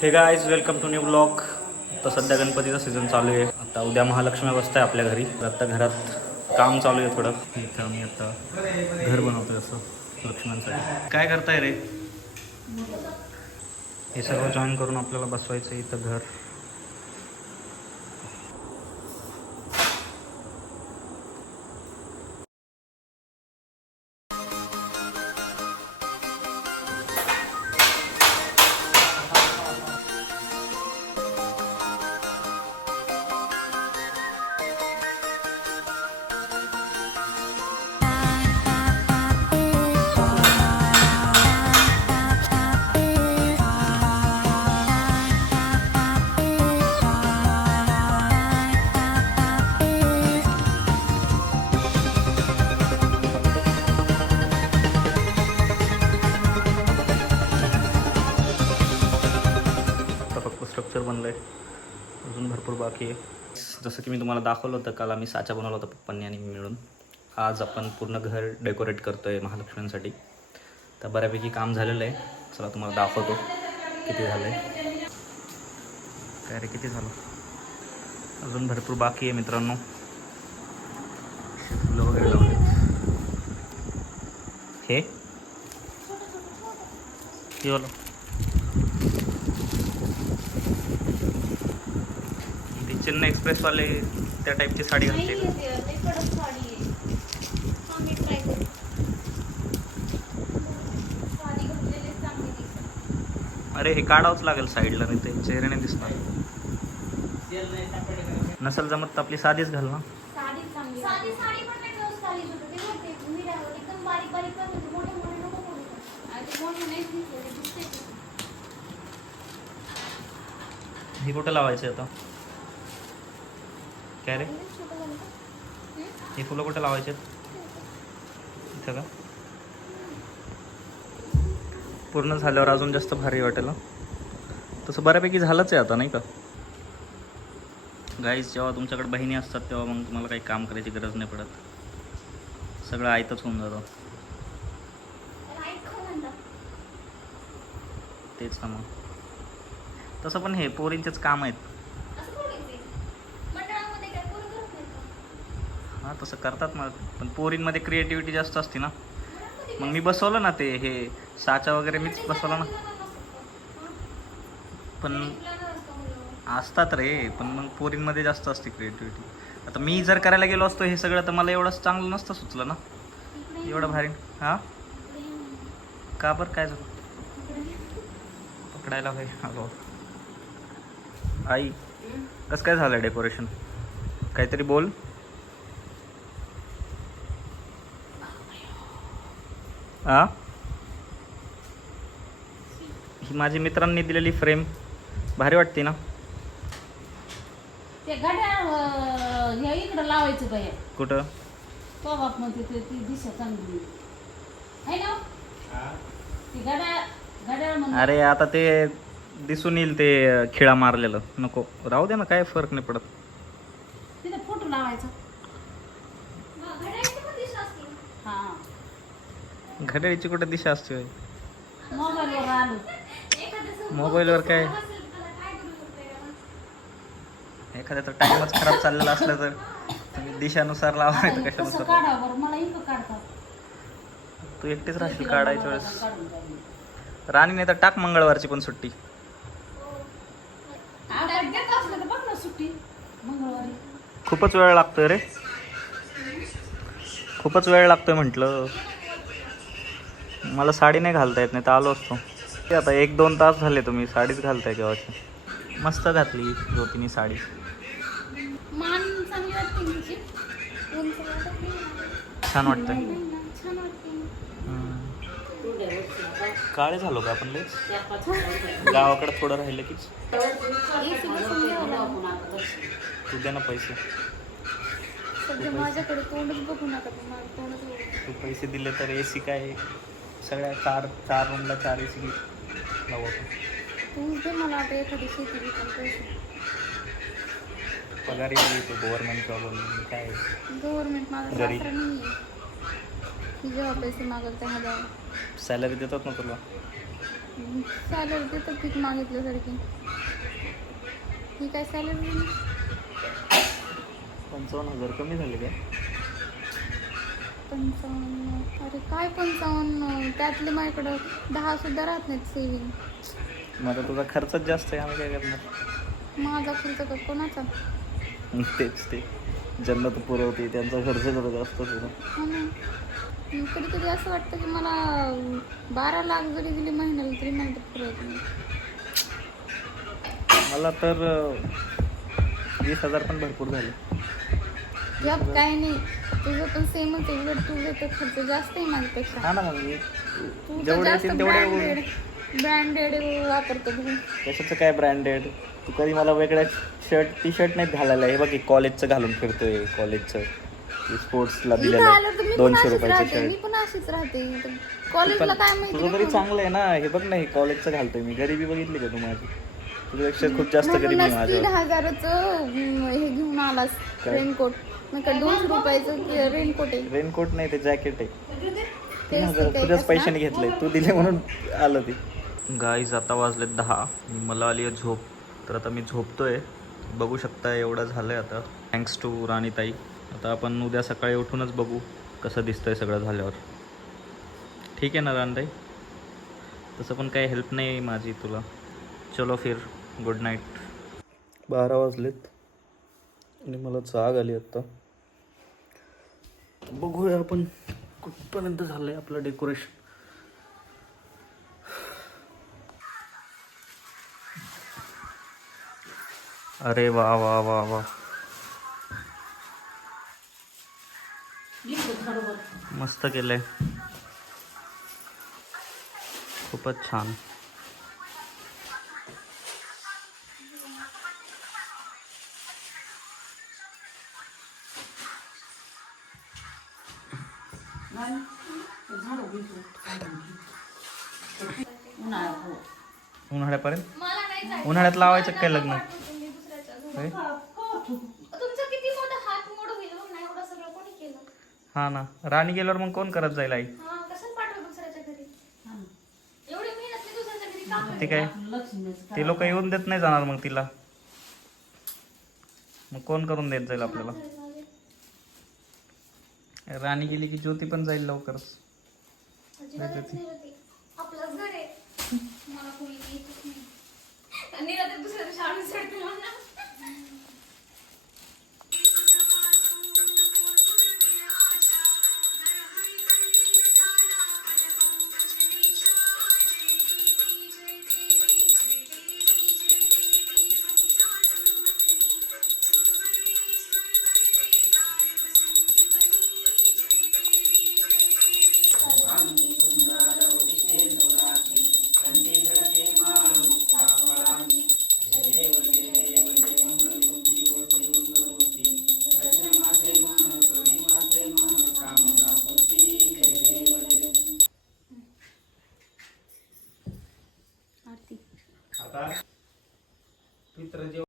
हे guys welcome to new blog. तर सध्या गणपतीचा सीझन चालू आहे. आता उद्या महालक्ष्मी बसताय आपल्या घरी. तर आता घरात काम चालू आहे थोडं. इथं आम्ही आता घर बनवतोय असं लक्ष्म्यांसाठी. काय करताय रे? हे सर्व जॉईन करून आपल्याला बसवायचं इथं घर. स्ट्रक्चर बनलं आहे, अजून भरपूर बाकी आहे. जसं की मी तुम्हाला दाखवलं होतं, काल आम्ही साचा बनवला होता पप्पांनी आणि मी मिळून. आज आपण पूर्ण घर डेकोरेट करतो आहे महालक्ष्म्यांसाठी. तर बऱ्यापैकी काम झालेलं आहे. चला तुम्हाला दाखवतो किती झालं आहे. काय रे, किती झालं? अजून भरपूर बाकी आहे मित्रांनो. फुलं वगैरे लावले. हे वाला चेन्नई एक्सप्रेसवाले त्या टाईपची साडी घालते. अरे हे काढावंच लागेल साईडला, नाही ते चेहऱ्याने दिसणार. नसल जमत तर आपली साधीच घाल ना. हे कुठं लावायचं आता? काय रे, हे फुलं कुठे लावायचे? इथं का? पूर्ण झाल्यावर अजून जास्त भारी वाटेल. तसं बऱ्यापैकी झालंच आहे आता, नाही का गाईज? जेव्हा तुमच्याकडे बहिणी असतात तेव्हा मग तुम्हाला काही काम करायची गरज नाही पडत. सगळं आयतच होऊन जातं. तेच ना, मग तसं पण हे पोरींचेच काम आहेत. हां तसं करतात मग, पण पोरींमध्ये क्रिएटिव्हिटी जास्त असते ना. मग मी बसवलं ना ते हे साचा वगैरे, मीच बसवलं ना. पण असतात रे, पण मग पोरींमध्ये जास्त असते क्रिएटिव्हिटी. आता मी जर करायला गेलो असतो हे सगळं तर मला एवढंच चांगलं नसतं सुचलं ना, एवढं भारी. हां का बरं, काय झालं? पकडायला भाई. अगो आई, कसं काय झालं डेकोरेशन? काहीतरी बोल. हां, ही माझी मित्रांनी दिलेली फ्रेम भारी वाटते ना. ते घड्याळ हे इकडं लावायचं बाई. कुठं? तो बाप म्हणते ती दिशा चांगली आहे ना. ती घड्याळ म्हणते. अरे आता ते दिसून येईल ते खिळा मारलेलं. नको, राहू दे ना, काय फरक नाही पडत. तिथे फोटो लावायचा. हा, घड्याळीची कुठे दिशा असते? मोबाईलवर आलो. मोबाईलवर काय, एखाद्या तर टाइमच खराब चाललेला असलं तर तुम्ही दिशानुसार लावा, नाही तर कसं कशानुसार. काढा बरं, मला इथं काढतात. तू एकटीच राहशील काढायच्या वेळेस. राणी नाही तर टाक मंगळवारची पण सुट्टी. असलं तर बघ ना सुट्टी मंगळवारी. खूपच वेळ लागतोय रे, खूपच वेळ लागतोय म्हटलं. मला साडी नाही घालता येत, नाही तर आलो असतो. आता 1-2 तास झाले तुम्ही साडीच घालताय केव्हाची. मस्त घातली ज्योतीनी साडी. मान चांगली वाटते तुझी. छान वाटतंय. काळे झालो का आपण लयच? गावाकडे थोडं राहिलं कीच. तू दे ना पैसे. माझ्याकडे तोंडच बघू नका. तू पैसे दिले तर AC काय सगळ्या 4 रूमला 4 AC लावू आपण. तूच दे मला आता एखादी शेती विकून पैसे. पगार येतो गव्हर्नमेंट जॉब. काय गव्हर्नमेंट माझा घरी सासरा नाही आहे की जेव्हा पैसे मागल तेव्हा द्यावं. सॅलरी देतात ना तुला. सॅलरी देतं पीक मागितल्यासारखी. ही काय सॅलरी? 55,000 कमी झाले काय? 55. अरे काय 55? त्यातले माझ्याकडं 10 सुद्धा राहत नाहीत सेविंग. मग आता तुझा खर्चच जास्त आहे, आम्ही काय करणार? माझा खर्च का कोणाचा? तेच ते ज्यांना तू पुरवते त्यांचा खर्च जरा जास्त होतो. हो ना. कधी कधी असं वाटतं की मला 12 लाख जरी दिली महिन्याला तरी मला ते पुरवत नाही. मला तर 20,000 पण भरपूर झाले. जॉब काय नाही, तुझं पण सेमच आहे. उलट तुझं तर खर्च जास्त आहे माझ्यापेक्षा. हा ना, मग मी तू तर जेवढे जास्त येतील तेवढे. ब्रँडेड वापरतो तू. कशाचं काय ब्रँडेड? तू कधी मला वेगळ्या टी शर्ट नाही घालायला. हे बघ, कॉलेजचं घालून फिरतोय, कॉलेजचं स्पोर्ट्सला इथं दिलेलं आलं तर मी पण 200 अशीच रुपयाचं राहते. शर्ट. मी पण अशीच राहते. कॉलेजला काय माहिती तुझं तरी ना. चांगलं आहे ना. हे बघ ना, हे कॉलेजचं घालतोय मी. गरिबी बघितली का तू माझी? तुझ्यापेक्षा खूप जास्त गरिबी आहे म्हणूनच 3 माझ्यावर. हजाराचं हे घेऊन आलास रेनकोट. मग काय 200 रुपयाचं रेनकोट आहे. रेनकोट नाही, ते जॅकेट आहे. तेच 3,000 ते तुझ्याच कसं पैशाने घेतलंय, तू दिले म्हणून आलं ते. गाईज, आता वाजलेत 10. मला आली आहे झोप, तर आता मी झोपतोय. बघू शकता एवढं झालं आहे आता, थँक्स टू राणीताई. आता आपण उद्या सकाळी उठूनच बघू कसं दिसतंय सगळं झाल्यावर. ठीक आहे ना राणीताई? तसं पण काही हेल्प नाही आहे माझी तुला. चलो फिर, गुड नाईट. 12 वाजलेत आणि मला जाग आली आत्ता. बघूया आपण कुठपर्यंत झालं आहे आपलं डेकोरेशन. अरे वा वा वा वा, मस्त केलंय, खूपच छान. उन्हाळ्यापर्यंत? उन्हाळ्यात लावायचं काय लग्न? होय? तुमचा किती मोठा हात मोड होईल मग. नाही एवढं सगळं कोणी केलं? हा ना, राणी गेल्यावर मग कोण करत जाईल आई? कशाला पाठवलं दुसऱ्याच्या घरी? एवढी मेहनत मी दुसऱ्याच्या घरी का ते काय, ते लोक येऊन देत नाही जाणार मग तिला. मग कोण करून देत जाईल आपल्याला? राणी गेली की ज्योती पण जाईल लवकरच. आपलंच घर आहे. मला कोणी येतच नाही. आणि दुसऱ्या दिवशी आम्ही चढते म्हणा.